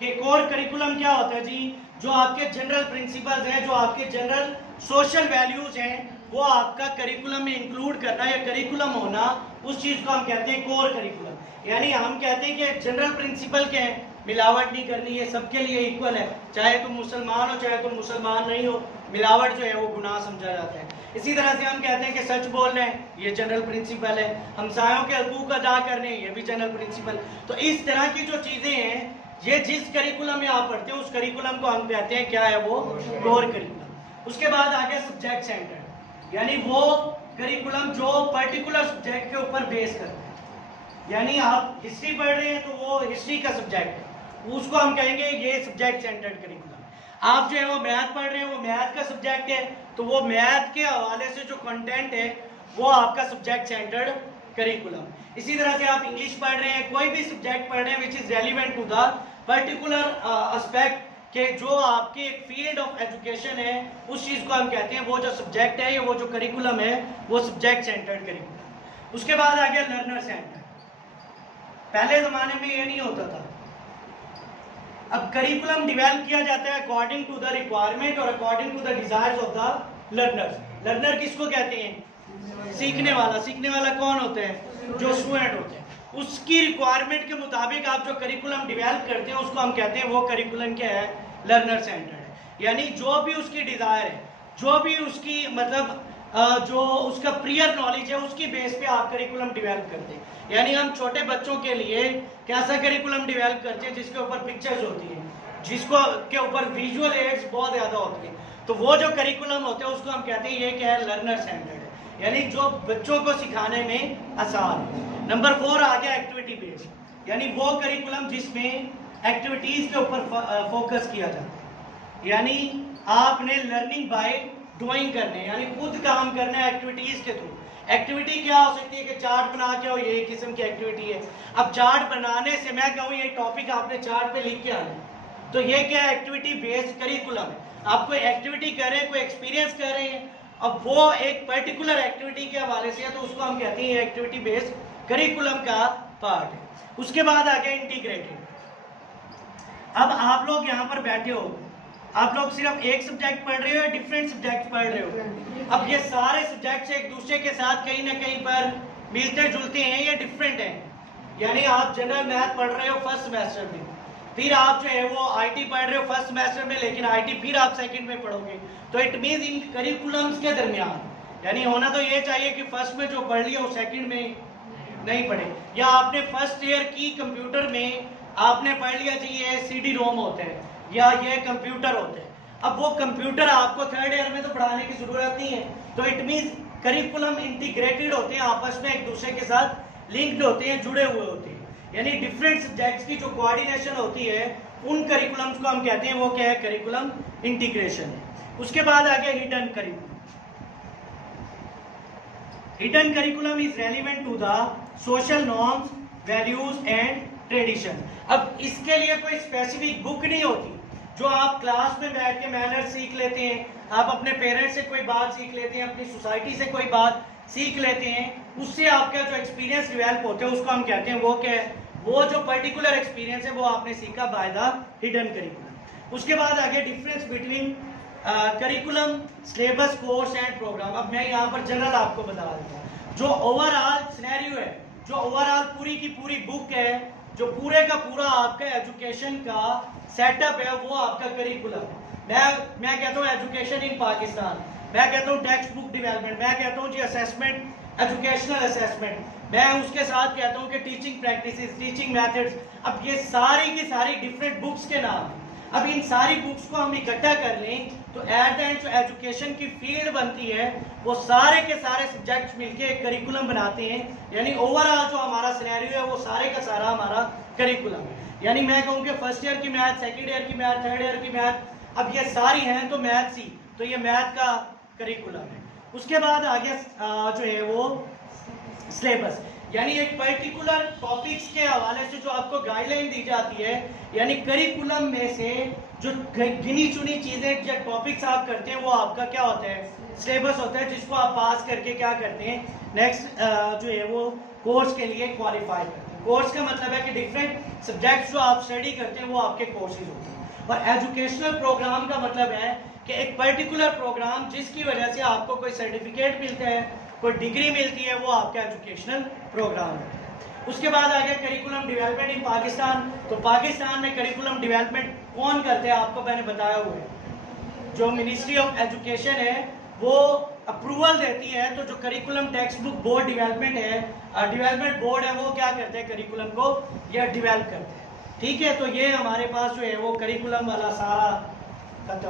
कि core curriculum क्या होता है जी, जो आपके जनरल प्रिंसिपल्स हैं, जो आपके जनरल सोशल वैल्यूज हैं, वो आपका करिकुलम में इंक्लूड करना या करिकुलम होना, उस चीज को हम कहते हैं कोर करिकुलम। यानी हम कहते हैं कि जनरल प्रिंसिपल क्या है, मिलावट नहीं करनी है, सबके लिए इक्वल है, चाहे तुम मुसलमान हो चाहे तुम मुसलमान नहीं हो, मिलावट जो है वो गुनाह समझा जाता है। इसी तरह से हम कहते हैं कि सच बोलना है, ये जनरल प्रिंसिपल है, हमसायों के हकूक अदा करने, ये भी जनरल प्रिंसिपल। तो इस तरह की जो चीजें हैं, ये जिस करिकुलम में आप पढ़ते हो उस करिकुलम को हम कहते हैं क्या है, वो कोर करिकुलम। उसके बाद आ गया सब्जेक्ट सेंटर्ड, यानी वो करिकुलम जो पर्टिकुलर सब्जेक्ट के ऊपर बेस करता है। यानी आप हिस्ट्री पढ़ रहे हैं तो वो हिस्ट्री का सब्जेक्ट है, उसको हम कहेंगे ये सब्जेक्ट सेंटर्ड करिकुलम। आप जो है वो मैथ पढ़ रहे हैं, वो मैथ का सब्जेक्ट है, तो वो मैथ के हवाले से जो कंटेंट है वो आपका सब्जेक्ट सेंटर्ड करिकुलम। इसी तरह से आप इंग्लिश पढ़ रहे हैं, कोई भी सब्जेक्ट पढ़ रहे हैं which is relevant to the particular aspect के जो आपके एक फील्ड ऑफ एजुकेशन है, उस चीज को हम कहते हैं वो जो सब्जेक्ट है, वो जो करिकुलम है, वो सब्जेक्ट सेंटर्ड करिकुलम। उसके बाद आ गया लर्नर सेंटर। पहले जमाने में ये नहीं होता था, अब करिकुलम डिवेल्प किया जाता है अकॉर्डिंग टू द रिक्वायरमेंट और according to the desires of the learners. Learner किसको कहते हैं, सीखने वाला। सीखने वाला कौन होता है, जो स्टूडेंट होते हैं। उसकी रिक्वायरमेंट के मुताबिक आप जो करिकुलम डिवेल्प करते हैं उसको हम कहते हैं वो करिकुलम क्या है, लर्नर सेंटर्ड है। यानी जो भी उसकी डिजायर है, जो भी उसकी मतलब जो उसका प्रियर नॉलेज है, उसकी बेस पे आप करिकुलम डिवेल्प करते हैं। यानी हम छोटे बच्चों के लिए कैसा करिकुलम डिवेल्प करते हैं जिसके ऊपर पिक्चर्स होती हैं, जिसको के ऊपर विजुअल एड्स बहुत ज़्यादा होती हैं, तो वो जो करिकुलम होते हैं उसको हम कहते हैं ये क्या है, लर्नर सेंटर्ड है, यानी जो बच्चों को सिखाने में आसान है। नंबर 4 आ गया एक्टिविटी बेस्ड, यानी वो करिकुलम जिसमें एक्टिविटीज़ के ऊपर फोकस किया जाता है। यानी आपने लर्निंग बाय डूइंग करने, यानी खुद काम करना है एक्टिविटीज के थ्रू। एक्टिविटी क्या हो सकती है कि चार्ट बना के हो, ये एक किस्म की एक्टिविटी है। अब चार्ट बनाने से मैं कहूँ ये टॉपिक आपने चार्ट पे लिख के आना है, तो ये क्या है, एक्टिविटी बेस्ड करिकुलम है। आप कोई एक्टिविटी कर रहे हैं, कोई एक्सपीरियंस कर रहे हैं, अब वो एक पर्टिकुलर एक्टिविटी के हवाले से है, तो उसको हम कहते हैं एक्टिविटी बेस्ड करिकुलम का पार्ट है। उसके बाद आ गया इंटीग्रेटेड। अब आप लोग यहाँ पर बैठे हो, आप लोग सिर्फ एक सब्जेक्ट पढ़ रहे हो या डिफरेंट सब्जेक्ट पढ़ रहे हो। अब ये सारे सब्जेक्ट्स एक दूसरे के साथ कहीं ना कहीं पर मिलते जुलते हैं या डिफरेंट हैं। यानी आप जनरल मैथ पढ़ रहे हो फर्स्ट सेमेस्टर में, फिर आप जो है वो आईटी पढ़ रहे हो फर्स्ट सेमेस्टर में, लेकिन आईटी फिर आप सेकंड में पढ़ोगे, तो इट मींस इन करिकुलम्स के दरमियान यानी होना तो ये चाहिए कि फर्स्ट में जो पढ़ लिया वो सेकंड में नहीं पढ़े। या आपने फर्स्ट ईयर की कंप्यूटर में आपने पढ़ लिया जी ये सीडी रोम होते हैं या ये कंप्यूटर होते हैं, अब वो कंप्यूटर आपको थर्ड ईयर में तो पढ़ाने की जरूरत नहीं है, तो इट मींस करिकुलम इंटीग्रेटेड होते हैं, आपस में एक दूसरे के साथ लिंक्ड होते हैं, जुड़े हुए होते हैं। यानी डिफरेंट सब्जेक्ट्स की जो कोऑर्डिनेशन होती है उन करिकुलम्स को हम कहते हैं वो क्या है, करिकुलम इंटीग्रेशन है। उसके बाद आ गया hidden curriculum. Hidden curriculum is relevant to the social norms, values and tradition. अब इसके लिए कोई स्पेसिफिक बुक नहीं होती जो आप क्लास में बैठ के मैनर्स सीख लेते हैं, आप अपने पेरेंट्स से कोई बात सीख लेते हैं, अपनी सोसाइटी से कोई बात सीख लेते हैं, उससे आपका जो एक्सपीरियंस डेवलप होते हैं उसको हम कहते हैं वो क्या है, वो जो पर्टिकुलर एक्सपीरियंस है वो आपने सीखा बाय द हिडन करिकुलम। उसके बाद आगे difference between curriculum, syllabus, course and programme. अब मैं यहाँ पर जनरल आपको बता देता हूँ, जो ओवरऑल सिनेरियो है, जो ओवरऑल पूरी की पूरी बुक है, जो पूरे का पूरा आपका एजुकेशन का सेटअप है वो आपका करिकुलम है। मैं कहता हूँ एजुकेशन इन पाकिस्तान, मैं कहता हूँ टेक्स्ट बुक डेवलपमेंट, मैं कहता हूँ जी असेसमेंट, एजुकेशनल असेसमेंट, मैं उसके साथ कहता हूँ कि टीचिंग प्रैक्टिसेस, टीचिंग मेथड्स। अब ये सारी की सारी डिफरेंट बुक्स के नाम हैं। अब इन सारी बुक्स को हम इकट्ठा कर लें तो एट द एंड जो एजुकेशन की फील्ड बनती है वो सारे के सारे सब्जेक्ट्स मिलके एक करिकुलम बनाते हैं। यानी ओवरऑल जो हमारा सिनेरियो है वो सारे का सारा हमारा करिकुलम है। यानी मैं कहूँ कि फर्स्ट ईयर की मैथ, सेकेंड ईयर की मैथ, थर्ड ईयर की मैथ, अब ये सारी हैं तो मैथ्स ही, तो ये मैथ का करिकुलम है। उसके बाद आगे जो है वो सिलेबस, यानी एक पर्टिकुलर टॉपिक्स के हवाले से जो आपको गाइडलाइन दी जाती है, यानी करिकुलम में से जो गिनी चुनी चीजें जो टॉपिक्स आप करते हैं वो आपका क्या होता है, सिलेबस होता है, जिसको आप पास करके क्या करते हैं, नेक्स्ट जो है वो कोर्स के लिए क्वालिफाई करते हैं। कोर्स का मतलब है कि डिफरेंट सब्जेक्ट्स जो आप स्टडी करते हैं वो आपके कोर्सेज होते हैं। और एजुकेशनल प्रोग्राम का मतलब है कि एक पर्टिकुलर प्रोग्राम जिसकी वजह से आपको कोई सर्टिफिकेट मिलता है, कोई डिग्री मिलती है, वो आपका एजुकेशनल प्रोग्राम है। उसके बाद आ गया करिकुलम डेवलपमेंट इन पाकिस्तान। तो पाकिस्तान में करिकुलम डेवलपमेंट कौन करते हैं, आपको मैंने बताया हुआ है। जो मिनिस्ट्री ऑफ एजुकेशन है वो अप्रूवल देती है, तो जो curriculum text book board development है, डेवलपमेंट बोर्ड है, वो क्या करते हैं, करिकुलम को या डेवलप करते हैं। ठीक है, तो ये हमारे पास जो है वो करिकुलम वाला सारा खत्म।